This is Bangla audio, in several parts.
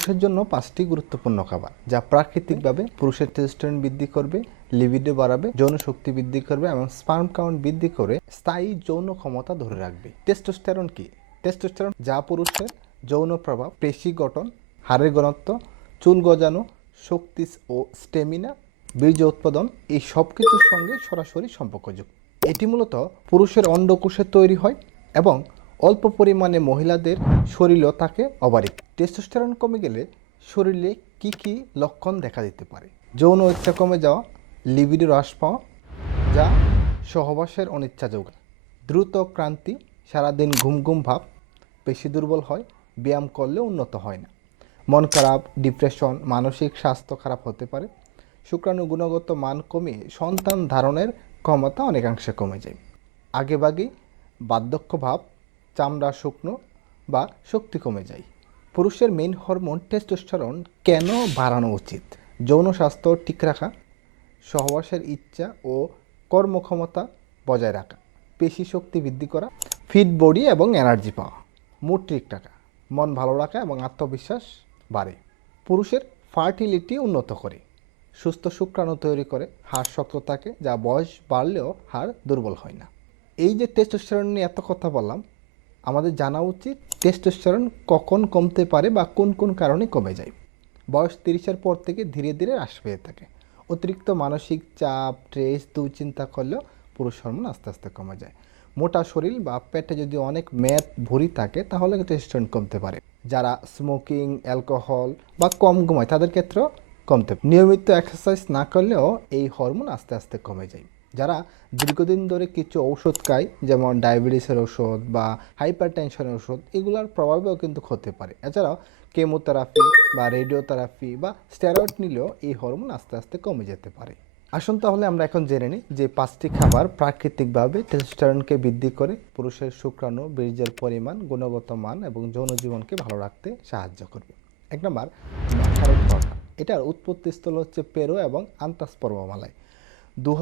পুরুষের জন্য পাঁচটি গুরুত্বপূর্ণ খাবার, যা প্রাকৃতিকভাবে পুরুষের টেস্টোস্টেরন বৃদ্ধি করবে লিবিডো বাড়াবে, যৌন শক্তি বৃদ্ধি করবে এবং স্পার্ম কাউন্ট বৃদ্ধি করে স্থায়ী যৌন ক্ষমতা ধরে রাখবে। টেস্টোস্টেরন কি? টেস্টোস্টেরন যা পুরুষের যৌন প্রভাব, পেশি গঠন, হাড়ের ঘনত্ব, চুল গজানো, শক্তি ও স্টেমিনা বীর্য উৎপাদন, এই সব কিছুর সঙ্গে সরাসরি সম্পর্কযুক্ত। এটি মূলত পুরুষের অন্ডকোষে তৈরি হয় এবং অল্প পরিমাণে মহিলাদের শরীরও থাকে অবারিক। টেস্টোস্টেরন কমে গেলে শরীরে কি কি লক্ষণ দেখা দিতে পারে? যৌন ইচ্ছা কমে যাওয়া, লিবিডি হ্রাস পাওয়া, যা সহবাসের অনিচ্ছা যোগায়। দ্রুত ক্রান্তি সারাদিন ঘুম ঘুম ভাব বেশি দুর্বল হয়, ব্যায়াম করলে উন্নত হয় না। মন খারাপ, ডিপ্রেশন, মানসিক স্বাস্থ্য খারাপ হতে পারে। শুক্রাণু গুণগত মান কমে সন্তান ধারণের ক্ষমতা অনেকাংশে কমে যায়। আগেভাগে বার্ধক্য ভাব চামড়া শুকনো বা শক্তি কমে যায়। পুরুষের মেইন হরমোন টেস্টোস্টেরন কেন বাড়ানো উচিত? যৌন স্বাস্থ্য ঠিক রাখা, সহবাসের ইচ্ছা ও কর্মক্ষমতা বজায় রাখা, পেশি শক্তি বৃদ্ধি করা ফিট বডি এবং এনার্জি পাওয়া। মুড ঠিক রাখা, মন ভালো রাখা এবং আত্মবিশ্বাস বাড়ে। পুরুষের ফার্টিলিটি উন্নত করে, সুস্থ শুক্রাণু তৈরি করে, হাড় শক্ত থাকে যা বয়স বাড়লেও হাড় দুর্বল হয় না। এই যে টেস্টোস্টেরন নিয়ে এত কথা বললাম আমাদের জানা উচিত টেস্টোস্টেরন কখন কমতে পারে বা কোন কোন কারণে কমে যায়। বয়স তিরিশের পর থেকে ধীরে ধীরে হ্রাস পেয়ে থাকে। অতিরিক্ত মানসিক চাপ স্ট্রেস দুশ্চিন্তা করলেও পুরুষ হরমোন আস্তে আস্তে কমে যায়। মোটা শরীর বা পেটে যদি অনেক মেদ ভরি থাকে, তাহলে টেস্টোস্টেরন কমতে পারে। যারা স্মোকিং অ্যালকোহল বা কম ঘুমায়, তাদের ক্ষেত্রেও কমতে নিয়মিত এক্সারসাইজ না করলেও এই হরমোন আস্তে আস্তে কমে যায়। যারা দীর্ঘদিন ধরে কিছু ঔষধ খায়, যেমন ডায়াবেটিসের ওষুধ বা হাইপার টেনশনের ওষুধ এগুলোর প্রভাবেও কিন্তু হতে পারে এছাড়াও কেমোথেরাপি বা রেডিওথেরাপি বা স্টেরয়েড নিলেও এই হরমোন আস্তে আস্তে কমে যেতে পারে। আসুন তাহলে আমরা এখন জেনে নিই যে পাঁচটি খাবার প্রাকৃতিকভাবে টেস্টোস্টেরনকে বৃদ্ধি করে পুরুষের শুক্রাণু, বীর্যের পরিমাণ, গুণগত মান এবং যৌন জীবনকে ভালো রাখতে সাহায্য করবে। এক নম্বর পাউডার এটার উৎপত্তিস্থল হচ্ছে পেরো এবং আন্তাস পর্বমালায়। দু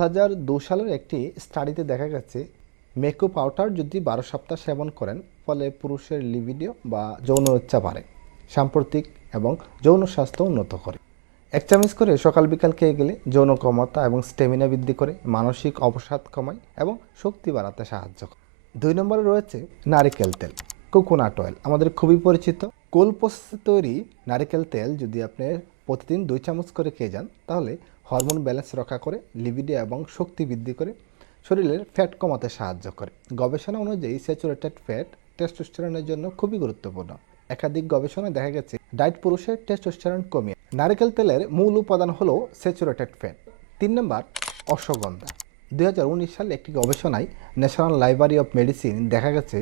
সালের একটি স্টাডিতে দেখা গেছে মেকো পাউডার যদি বারো সপ্তাহ সেবন করেন, ফলে পুরুষের লিবিডিও বা যৌন ইচ্ছা বাড়ে সাম্প্রতিক এবং যৌন স্বাস্থ্য উন্নত করে। এক চামচ করে সকাল বিকাল খেয়ে গেলে যৌন ক্ষমতা এবং স্টেমিনা বৃদ্ধি করে মানসিক অবসাদ কমায় এবং শক্তি বাড়াতে সাহায্য করে। দুই নম্বরে রয়েছে নারিকেল তেল, কোকোনাট অয়েল, আমাদের খুবই পরিচিত। কোল তৈরি নারিকেল তেল যদি আপনি প্রতিদিন দুই চামচ করে খেয়ে যান, তাহলে হরমোন ব্যালেন্স রক্ষা করে লিবিডি এবং শক্তি বৃদ্ধি করে, শরীরের ফ্যাট কমাতে সাহায্য করে। গবেষণা অনুযায়ী স্যাচুরেটেড ফ্যাট টেস্টোস্টেরনের জন্য খুবই গুরুত্বপূর্ণ। একাধিক গবেষণায় দেখা গেছে ডায়েট পুরুষের টেস্টোস্টেরন কমিয়ে নারকেল তেলের মূল উপাদান হলো স্যাচুরেটেড ফ্যাট। তিন নম্বর, অশ্বগন্ধা। দু হাজার উনিশ সালে একটি গবেষণায় ন্যাশনাল লাইব্রেরি অফ মেডিসিন দেখা গেছে,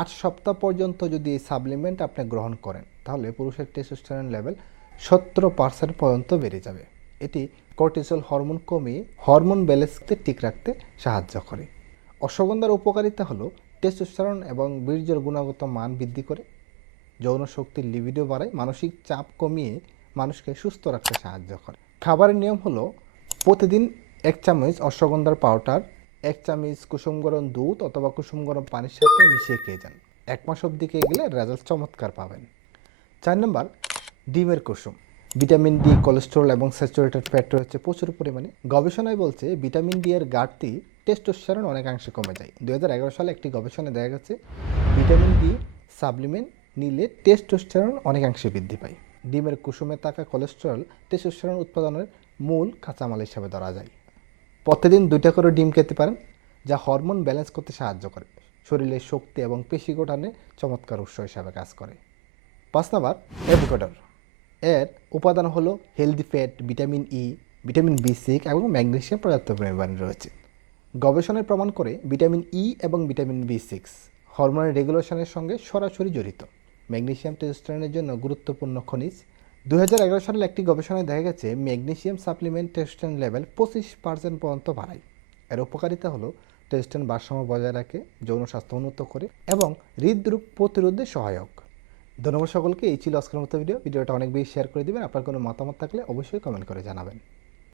আট সপ্তাহ পর্যন্ত যদি এই সাপ্লিমেন্ট আপনি গ্রহণ করেন, তাহলে পুরুষের টেস্টোস্টেরন লেভেল সতেরো পার্সেন্ট পর্যন্ত বেড়ে যাবে। এটি কর্টিসল হরমোন কমিয়ে হরমোন ব্যালেন্সকে ঠিক রাখতে সাহায্য করে। অশ্বগন্ধার উপকারিতা হলো টেস্টোস্টেরন এবং বীর্যের গুণগত মান বৃদ্ধি করে। যৌন শক্তির লিবিডো বাড়ায়, মানসিক চাপ কমিয়ে মানুষকে সুস্থ রাখতে সাহায্য করে। খাবারের নিয়ম হলো প্রতিদিন এক চামচ অশ্বগন্ধার পাউডার এক চামচ কুসুম গরম দুধ অথবা কুসুম গরম পানির সাথে মিশিয়ে খেয়ে যান। এক মাস অবধি খেয়ে গেলে রেজাল্ট চমৎকার পাবেন। চার নম্বর, ডিমের কুসুম। ভিটামিন ডি কোলেস্ট্রল এবং স্যাচুরেটেড ফ্যাট রয়েছে প্রচুর পরিমাণে। গবেষণায় বলছে ভিটামিন ডি এর ঘাটতি টেস্টোস্টেরন অনেকাংশে কমে যায়। দু হাজার এগারো সালে একটি গবেষণায় দেখা গেছে, ভিটামিন ডি সাপ্লিমেন্ট নিলে টেস্টোস্টেরন অনেকাংশে বৃদ্ধি পায়। ডিমের কুসুমে থাকা কোলেস্টেরল টেস্টোস্টেরন উৎপাদনের মূল কাঁচামাল হিসাবে ধরা যায়। প্রতিদিন দুইটা করে ডিম খেতে পারেন, যা হরমোন ব্যালেন্স করতে সাহায্য করে। শরীরের শক্তি এবং পেশি গঠনে চমৎকার উৎস হিসাবে কাজ করে। পাঁচ নাম্বার অ্যাভোকাডোর এর উপাদান হলো healthy fat vitamin E vitamin B six এবং ম্যাগনেশিয়াম পর্যাপ্ত পরিমাণে রয়েছে। গবেষণায় প্রমাণ করে ভিটামিন ই এবং ভিটামিন বি সিক্স হরমোনের রেগুলেশনের সঙ্গে সরাসরি জড়িত। ম্যাগনেশিয়াম টেস্টোস্টেরনের জন্য গুরুত্বপূর্ণ খনিজ। দু এগারো সালের একটি গবেষণায় দেখা গেছে ম্যাগনেশিয়াম সাপ্লিমেন্ট টেস্টোস্টেরন লেভেল পঁচিশ পার্সেন্ট পর্যন্ত বাড়ায়। এর উপকারিতা হলো টেস্টোস্টেরন ভারসাম্য বজায় রাখে, যৌন স্বাস্থ্য উন্নত করে এবং হৃদরোগ প্রতিরোধে সহায়ক। ধন্যবাদ সকলকে। এই ছিল আজকের মতো ভিডিও। ভিডিওটা অনেক বেশি শেয়ার করে দেবেন। আপনার কোনো মতামত থাকলে অবশ্যই কমেন্ট করে জানাবেন।